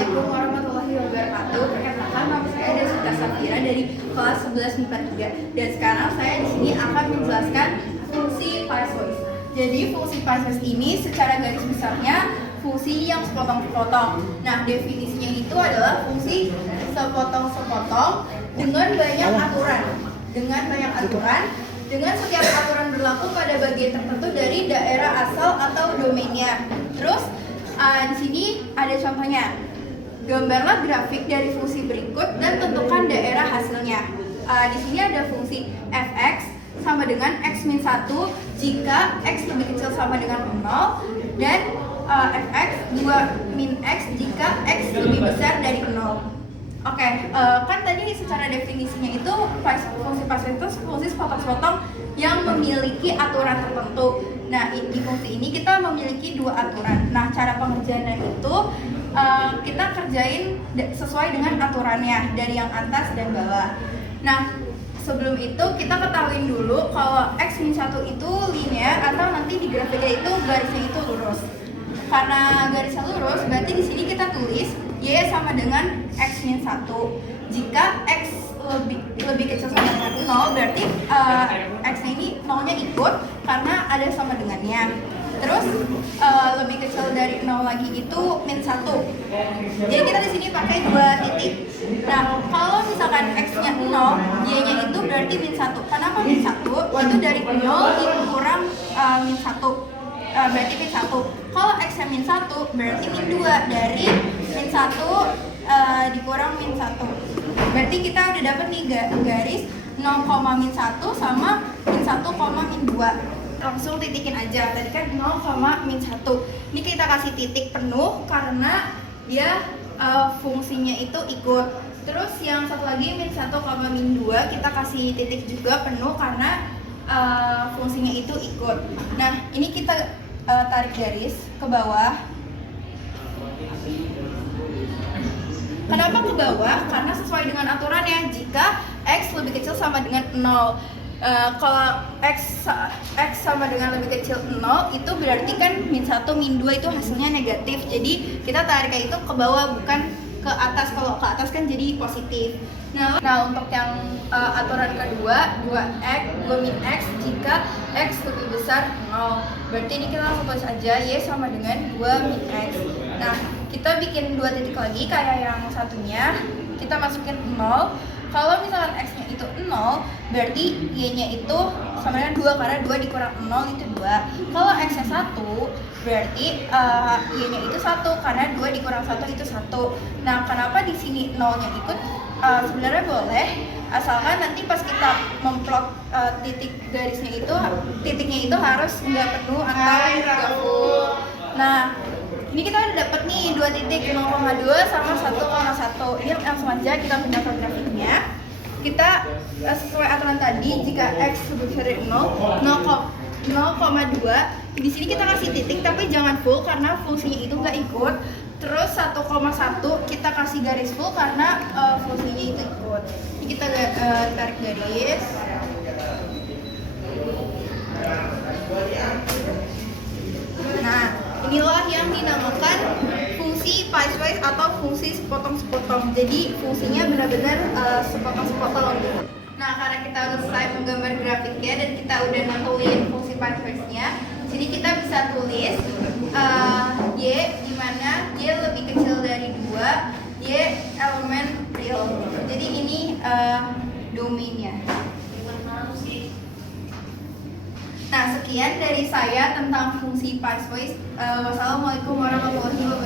Assalamualaikum warahmatullahi wabarakatuh. Perkenalkan, nama saya Desita Safira dari kelas 11 MIPA 3. Dan sekarang saya di sini akan menjelaskan fungsi piecewise. Jadi fungsi piecewise ini secara garis besarnya fungsi yang sepotong-sepotong. Nah, definisinya itu adalah fungsi sepotong-sepotong dengan banyak aturan. Dengan setiap aturan berlaku pada bagian tertentu dari daerah asal atau domainnya. Terus di sini ada contohnya. Gambarlah grafik dari fungsi berikut dan tentukan daerah hasilnya. Di sini ada fungsi fx sama dengan x-1 jika x lebih kecil sama dengan 0 dan fx 2 min x jika x lebih besar dari 0. Oke, kan tadi secara definisinya itu fungsi piecewise itu fungsi sepotong-sepotong yang memiliki aturan tertentu. Nah, di fungsi ini kita memiliki dua aturan. Nah, cara pengerjaannya itu kita kerjain sesuai dengan aturannya dari yang atas dan bawah. Nah, sebelum itu kita ketahuin dulu kalau x-1 itu linear atau nanti di grafiknya itu garisnya itu lurus. Karena garisnya lurus, berarti di sini kita tulis y sama dengan x-1. Jika x lebih kecil sama dengan 0, berarti x-nya ini 0-nya ikut karena ada sama dengannya. Terus lebih kecil dari 0 lagi itu min 1. Jadi kita di sini pakai dua titik. Nah, kalau misalkan x-nya 0, y-nya itu berarti min 1. Kenapa min 1? Itu dari 0 dikurang min 1. Berarti min 1. Kalau x-nya min 1, berarti min 2. Dari min 1 dikurang min 1. Berarti kita udah dapet nih garis 0, min 1 sama min 1, min 2. Langsung titikin aja. Tadi kan 0, min 1. Ini kita kasih titik penuh karena dia fungsinya itu ikut. Terus yang satu lagi min 1, min 2 kita kasih titik juga penuh karena fungsinya itu ikut. Nah, ini kita tarik garis ke bawah. Kenapa ke bawah? Karena sesuai dengan aturannya, jika x lebih kecil sama dengan 0. Kalau x sama dengan lebih kecil 0, itu berarti kan min 1, min 2 itu hasilnya negatif. Jadi kita tariknya itu ke bawah, bukan ke atas. Kalau ke atas kan jadi positif. Nah, untuk yang aturan kedua, 2x, 2 min x jika x lebih besar 0. Berarti ini kita langsung tulis aja y sama dengan 2 min x. Nah, kita bikin dua titik lagi kayak yang satunya. Kita masukin 0. Kalau misalkan x-nya itu 0, berarti y-nya itu sama dengan 2 karena 2 dikurang 0 itu 2. Kalau x-nya 1, berarti y-nya itu 1 karena 2 dikurang 1 itu 1. Nah, kenapa di sini 0-nya ikut? Sebenarnya boleh, asalkan nanti pas kita memplot titik garisnya itu, titiknya itu harus nggak penuh atau nggak full. Nah, ini kita udah dapet nih dua titik 0,2 sama 1,1. Ini langsung aja kita pindah ke grafiknya. Kita sesuai aturan tadi, jika x lebih besar dari 0,2. Di sini kita kasih titik tapi jangan full karena fungsinya itu nggak ikut. Terus 1,1 kita kasih garis full karena fungsinya itu ikut. Ini kita tarik garis. Nah, inilah yang dinamakan fungsi piecewise atau fungsi sepotong-sepotong. Jadi fungsinya benar-benar sepotong-sepotong. Nah, karena kita udah selesai menggambar grafiknya dan kita udah nentuin fungsi piecewise-nya, sini kita bisa tulis y di mana y lebih kecil dari 2, y elemen real. Jadi ini domainnya. Nah, sekian dari saya tentang fungsi piecewise. Wassalamualaikum warahmatullahi wabarakatuh.